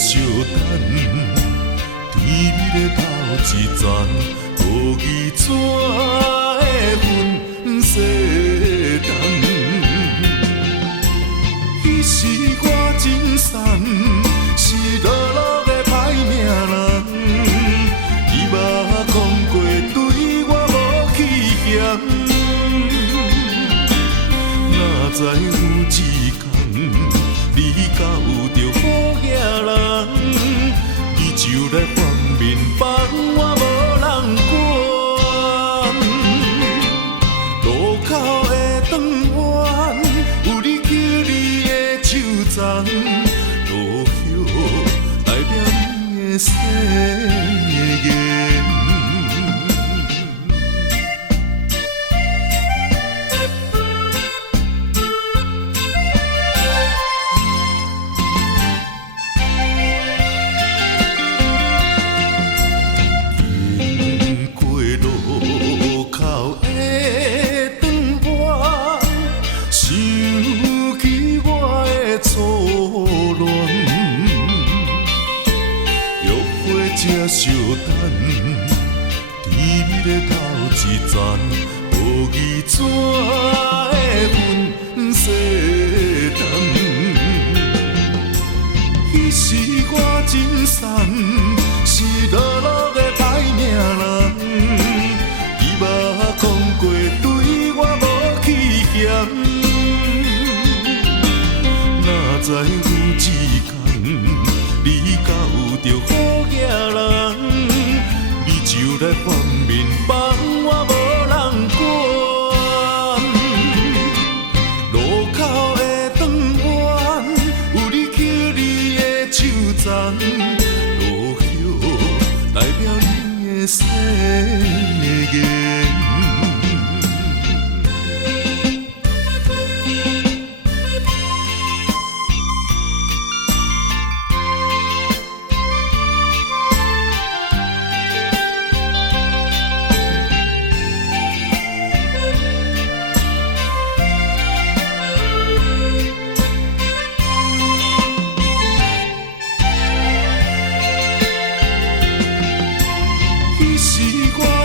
相等，天美的头一层，无义怎会分世间？彼时我真惨，是落落的歹命人，伊捌讲过对我无欺嫌，哪知有一天你交着好野人，你就来反面放我无人管。路口的转弯，有你扣你的手掌，落叶代表你的誓言。相等，天美的头一层，无义怎会分世间？彼时我真惨，是落落的歹命人，伊捌讲过对我无欺嫌，哪知有一天你交着好野人，你就来反面放我无人管。路口的转弯，有你扣你的手掌，落叶代表你的誓言。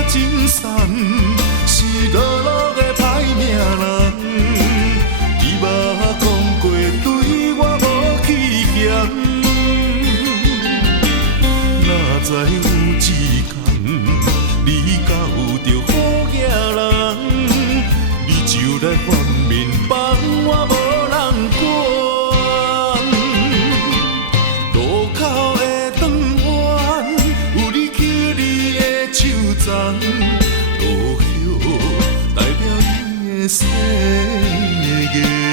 真惨，是落落的歹命人，伊捌讲过对我无欺嫌，哪知有一天你交着好野人，你就来反面放我无人管。路口的转弯，有你扣你的手掌，落叶代表你的誓言。